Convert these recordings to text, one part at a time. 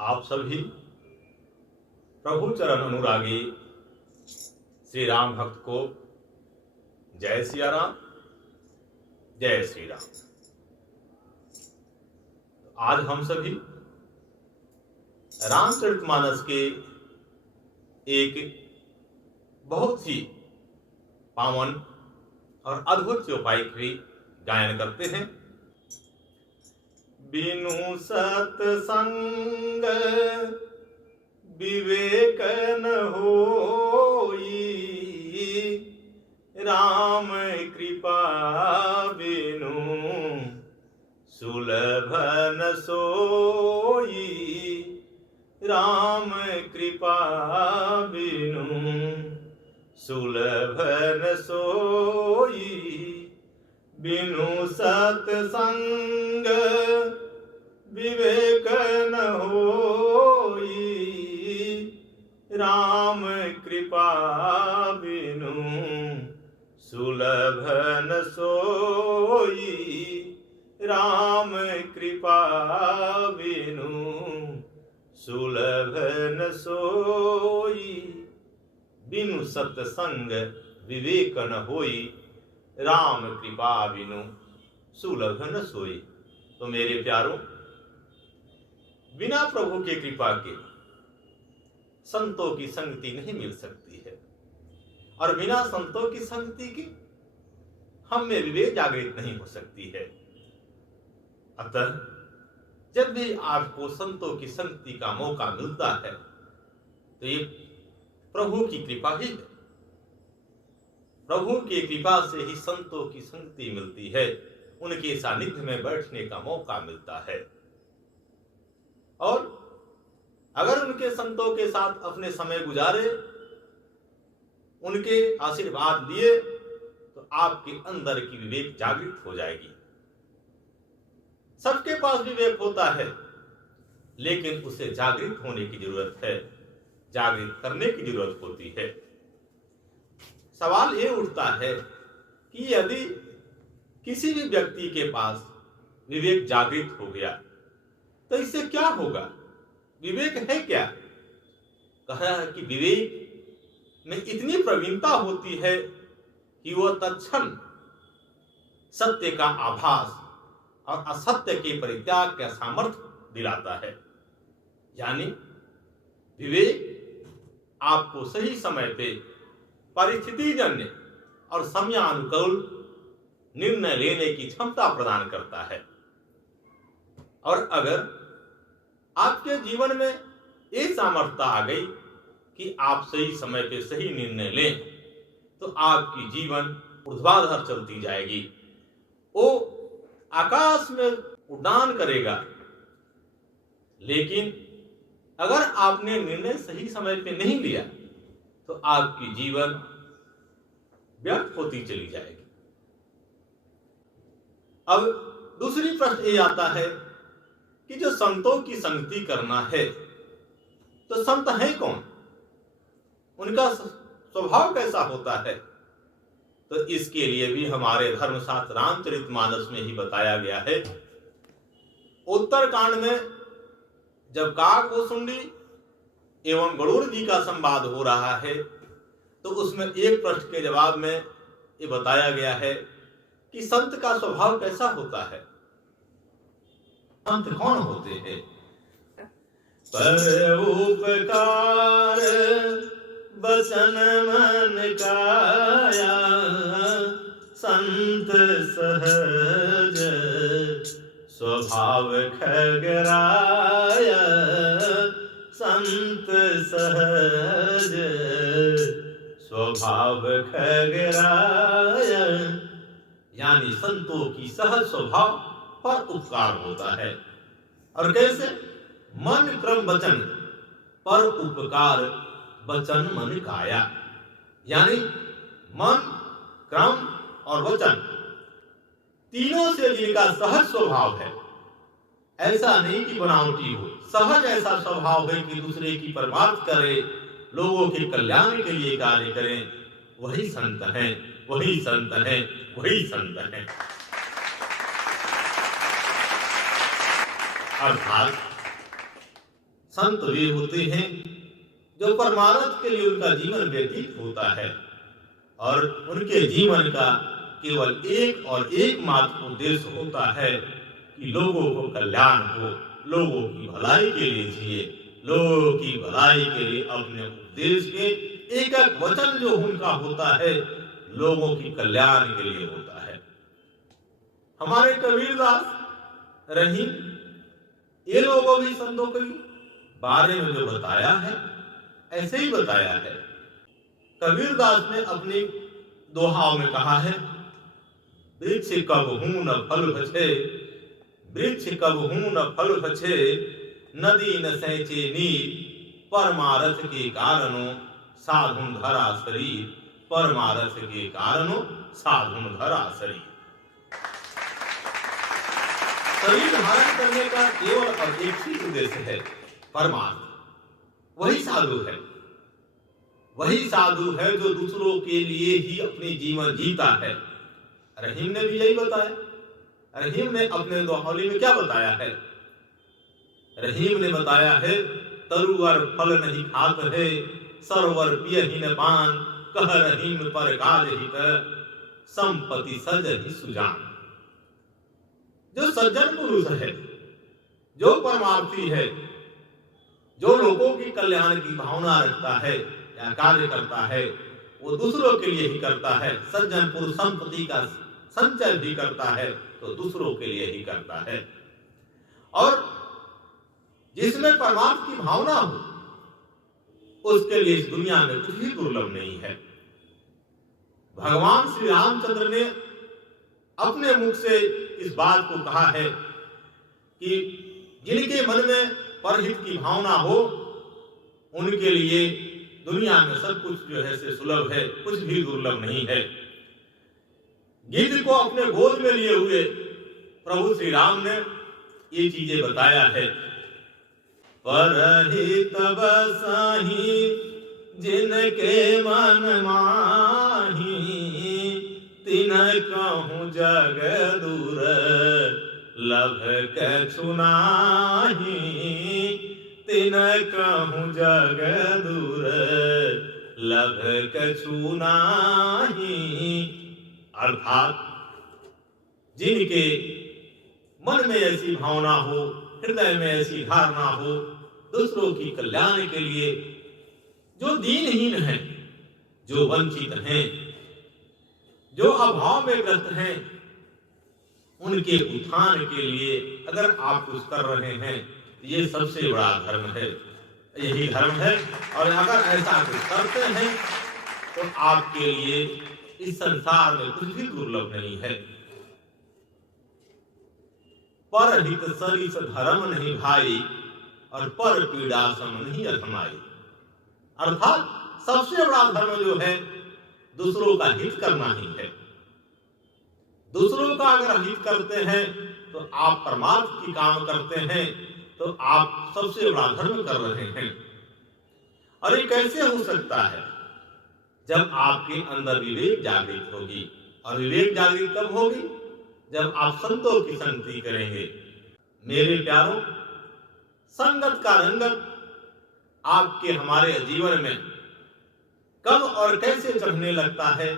आप सभी प्रभु चरण अनुरागी श्री राम भक्त को जय सिया राम, जय श्री राम। आज हम सभी रामचरितमानस के एक बहुत ही पावन और अद्भुत चौपाई की गायन करते हैं। बिनु सत्संग विवेक न होई, राम कृपा बिनु सुलभ न सोई, राम कृपा बिनु सुलभ न सोई। बिनु सत्संग विवेक न होई, राम कृपा बिनु सुलभ न सोई, राम कृपा बिनु सुलभ न सोई। बिनु सत्संग विवेक न होई, राम कृपा बिनु सुलभ न सोई। तो मेरे प्यारों, बिना प्रभु के कृपा के संतों की संगति नहीं मिल सकती है, और बिना संतों की संगति के हम में विवेक जागृत नहीं हो सकती है। अतः जब भी आपको संतों की संगति का मौका मिलता है तो ये प्रभु की कृपा ही है। प्रभु की कृपा से ही संतों की संगति मिलती है, उनके सानिध्य में बैठने का मौका मिलता है। और अगर उनके संतों के साथ अपने समय गुजारे, उनके आशीर्वाद लिए, तो आपके अंदर की विवेक जागृत हो जाएगी। सबके पास विवेक होता है, लेकिन उसे जागृत होने की जरूरत है, जागृत करने की जरूरत होती है। सवाल ये उठता है कि यदि किसी भी व्यक्ति के पास विवेक जागृत हो गया तो इससे क्या होगा? विवेक है क्या? कह रहा है कि विवेक में इतनी प्रवीणता होती है कि वह तत्क्षण सत्य का आभास और असत्य के परित्याग का सामर्थ्य दिलाता है। यानी विवेक आपको सही समय पे परिस्थिति जन्य और समयानुकूल निर्णय लेने की क्षमता प्रदान करता है। और अगर आपके जीवन में ये सामर्थ्य आ गई कि आप सही समय पे सही निर्णय लें, तो आपकी जीवन ऊर्ध्वाधर चलती जाएगी, वो आकाश में उड़ान करेगा। लेकिन अगर आपने निर्णय सही समय पे नहीं लिया तो आपकी जीवन व्यर्थ होती चली जाएगी। अब दूसरी प्रश्न ये आता है कि जो संतों की संगति करना है, तो संत है कौन? उनका स्वभाव कैसा होता है? तो इसके लिए भी हमारे धर्मशास्त्र रामचरितमानस में ही बताया गया है। उत्तरकांड में जब काकभूषुंडी एवं गरुड़ जी का संवाद हो रहा है, तो उसमें एक प्रश्न के जवाब में ये बताया गया है कि संत का स्वभाव कैसा होता है, संत कौन होते हैं। पर उपकार बचन मन काया, संत सहज स्वभाव खगराया, संत सहज स्वभाव खगराया। यानी संतों की सहज स्वभाव पर उपकार होता है। और कैसे? मन क्रम वचन पर उपकार वचन मन काया। यानी मन, क्रम और वचन तीनों से जिनका सहज स्वभाव है, ऐसा नहीं कि बनावटी हो, सहज ऐसा स्वभाव है कि दूसरे की परमार्थ करे, लोगों के कल्याण के लिए कार्य करें, वही संत हैं, वही संत हैं, वही संत हैं। अर्थात संत वे होते हैं जो परमार्थ के लिए उनका जीवन व्यतीत होता है और उनके जीवन का केवल एक और एकमात्र उद्देश्य होता है कि लोगों को कल्याण हो, लोगों की भलाई के लिए जिए, लोगों की भलाई के लिए अपने उपदेश के एक एक वचन जो उनका होता है लोगों की कल्याण के लिए होता है। हमारे कबीरदास रहीम ये लोगों भी संतों के बारे में जो बताया है ऐसे ही बताया है। कबीरदास ने अपनी दोहाओं में कहा है, वृक्ष कबहू न फल भछे, वृक्ष कबहू न फल भछे, नदी न सैचे नीर, परमारथ के कारणों साधुन धरा शरीर, परमारथ के कारणों साधुन धरा शरीर। शरीर धारण करने का केवल और एक ही उद्देश्य है, परमार्थ। वही साधु है, वही साधु है जो दूसरों के लिए ही अपनी जीवन जीता है। रहीम ने भी यही बताया। रहीम ने अपने दोहावली में क्या बताया है? रहीम ने बताया है, तरुवर फल नहीं खात है, सरोवर पियहि न पान, कह रहीम पर काज हित, संपत्ति सज ही सुजान। जो सज्जन पुरुष है, जो परमार्थी है, जो लोगों की कल्याण की भावना रखता है या कार्य करता है, वो दूसरों के लिए ही करता है। सज्जन पुरुष संपत्ति का संचय भी करता है तो दूसरों के लिए ही करता है। और जिसमें परमार्थ की भावना हो उसके लिए इस दुनिया में कुछ भी दुर्लभ नहीं है। भगवान श्री रामचंद्र ने अपने मुख से इस बात को कहा है कि जिनके मन में परहित की भावना हो उनके लिए दुनिया में सब कुछ जो है से सुलभ है, कुछ भी दुर्लभ नहीं है। गिद्ध को अपने गोद में लिए हुए प्रभु श्री राम ने ये चीजें बताया है। परहित बसाही जिनके मन माही, तिन्ह कहूँ जग दूर लभ कछु नाही, तिन्ह कहूँ जग दूर लभ कछु नाही। अर्थात जिनके मन में ऐसी भावना हो, हृदय में ऐसी धारणा हो दूसरों की कल्याण के लिए, जो दीनहीन हैं, जो वंचित हैं, जो अभाव में ग्रस्त हैं, उनके उत्थान के लिए अगर आप कुछ कर रहे हैं ये सबसे बड़ा धर्म है, यही धर्म है। और अगर ऐसा कुछ करते हैं तो आपके लिए इस संसार में कुछ भी दुर्लभ नहीं है। परहित सरिस धर्म नहीं भाई, और पर पीड़ा सम नहीं अधमाई। अर्थात सबसे बड़ा धर्म जो है दूसरों का हित करना ही है। दूसरों का अगर हित करते हैं तो आप परमार्थ की काम करते हैं, तो आप सबसे बड़ा धर्म कर रहे हैं। और ये कैसे हो सकता है? जब आपके अंदर विवेक जागृत होगी। और विवेक जागृत कब होगी? जब आप संतों की संगति करेंगे। मेरे प्यारों, संगत का रंगत आपके हमारे जीवन में कब और कैसे चढ़ने लगता है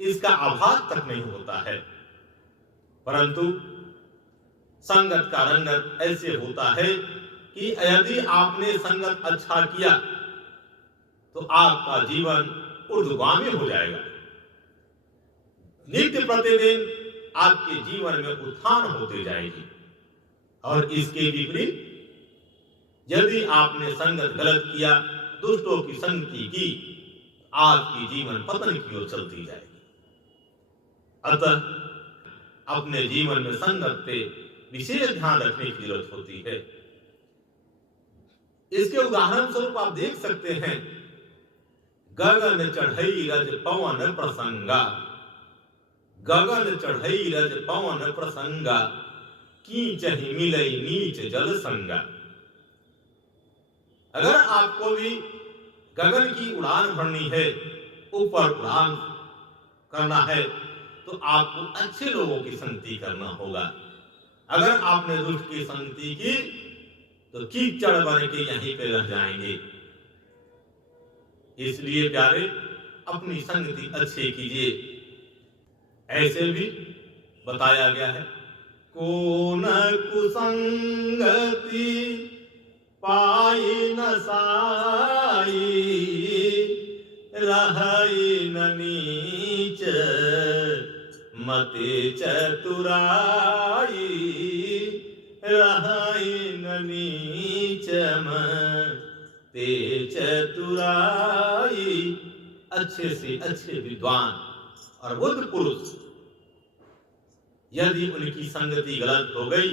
इसका आभास तक नहीं होता है। परंतु संगत का रंगत ऐसे होता है कि यदि आपने संगत अच्छा किया तो आपका जीवन ऊर्ध्वगामी हो जाएगा। नित्य प्रतिदिन आपके जीवन में उत्थान होते जाएगी। और इसके विपरीत यदि आपने संगत गलत किया, दुष्टों की संगति की, आपकी जीवन पतन की ओर चलती जाएगी। अतः अपने जीवन में संगत पे विशेष ध्यान रखने की जरूरत होती है। इसके उदाहरण स्वरूप आप देख सकते हैं, गगन चढ़ई रज पवन प्रसंगा, गगन चढ़ई रज पवन प्रसंगा, कीचहि मिलई नीच जल संगा। अगर आपको भी गगन की उड़ान भरनी है, ऊपर उड़ान करना है, तो आपको अच्छे लोगों की संगति करना होगा। अगर आपने दुष्ट की संगति की तो कीचड़ बन के यहीं पे रह जाएंगे। इसलिए प्यारे, अपनी संगति अच्छी कीजिए। ऐसे भी बताया गया है, को न कुसंगति पाई न साई, रहई न नीच मते चतुराई, रहई न नीच मते चतुराई। अच्छे से अच्छे विद्वान और बुद्ध पुरुष यदि उनकी संगति गलत हो गई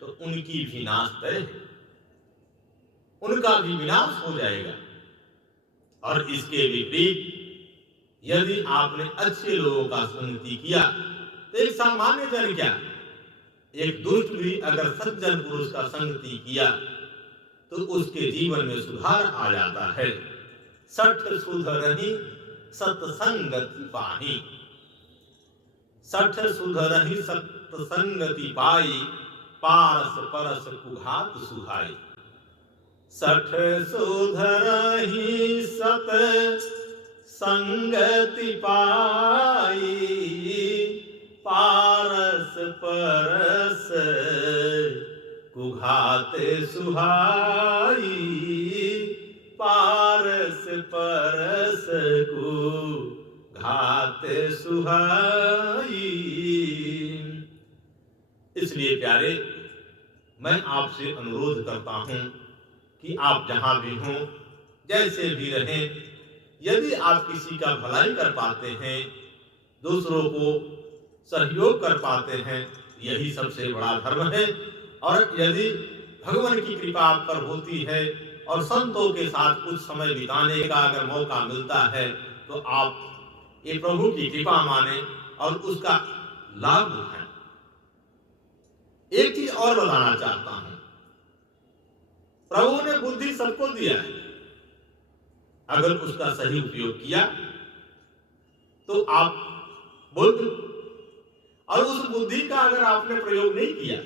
तो उनकी भी नाश तय है, उनका भी विनाश हो जाएगा। और इसके विपरीत यदि आपने अच्छे लोगों का संगति किया तो एक सामान्य जन क्या, एक दुष्ट भी अगर सज्जन पुरुष का संगति किया तो उसके जीवन में सुधार आ जाता है। सठ सुधरहि सत्संगति पाही, सठ सुधरहि सत्संगति पाई, पारस परस कुघात सुहाई। सठ सुधरहि सत संगति पाई, पारस परस कुघात सुहाई, पारस परस कुघात सुहाई। इसलिए प्यारे, मैं आपसे अनुरोध करता हूं कि आप जहां भी हों, जैसे भी रहें, यदि आप किसी का भलाई कर पाते हैं, दूसरों को सहयोग कर पाते हैं, यही सबसे बड़ा धर्म है। और यदि भगवान की कृपा आप पर होती है और संतों के साथ कुछ समय बिताने का अगर मौका मिलता है तो आप ये प्रभु की कृपा माने और उसका लाभ उठाएं। एक चीज और बताना चाहता हूं, प्रभु ने बुद्धि सबको दिया है, अगर उसका सही उपयोग किया तो आप बुद्ध, और उस बुद्धि का अगर आपने प्रयोग नहीं किया,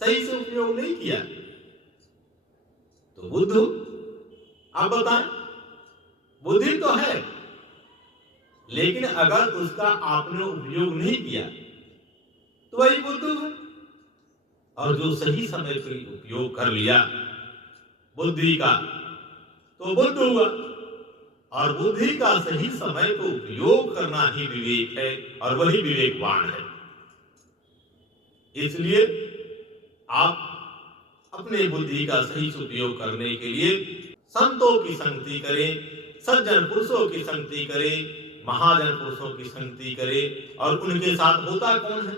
सही से उपयोग नहीं किया तो बुद्ध। आप बताएं, बुद्धि तो है लेकिन अगर उसका आपने उपयोग नहीं किया तो वही बुद्ध है। और जो सही समय पर उपयोग कर लिया बुद्धि का तो बुद्ध हुआ। और बुद्धि का सही समय को उपयोग करना ही विवेक है और वही विवेकवान है। इसलिए आप अपने बुद्धि का सही उपयोग करने के लिए संतों की संगति करें, सज्जन पुरुषों की संगति करें, महाजन पुरुषों की संगति करें। और उनके साथ होता कौन है?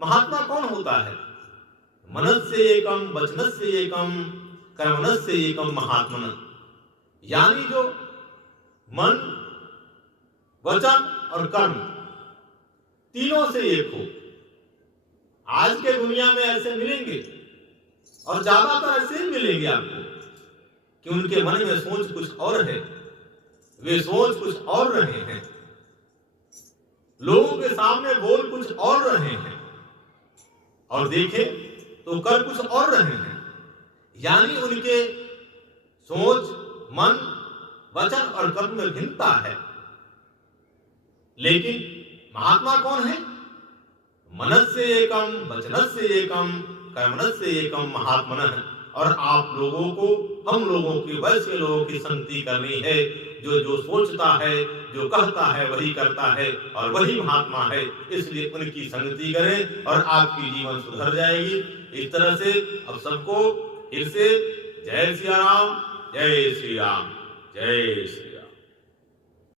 महात्मा कौन होता है? मनस्य एकम, वचनस्य एकम, कर्मणस्य एकम महात्मन। यानी जो मन, वचन और कर्म तीनों से एक हो। आज के दुनिया में ऐसे मिलेंगे और ज्यादातर ऐसे ही मिलेंगे आपको कि उनके मन में सोच कुछ और है, वे सोच कुछ और रहे हैं, लोगों के सामने बोल कुछ और रहे हैं और देखें तो कर कुछ और रहे हैं। यानी उनके सोच, मन, वचन और कर्म में भिन्नता है। लेकिन महात्मा कौन है? मनस्य एकम, वचनस्य एकम, कर्मणस्य एकम महात्मनः। और आप लोगों को, हम लोगों की, वैसे लोगों की संगति करनी है जो जो सोचता है, जो कहता है वही करता है और वही महात्मा है। इसलिए उनकी संगति करें और आपकी जीवन सुधर जाएगी। इस तरह से अब सबको फिर से जय सिया राम, जय श्री राम, जय श्री राम।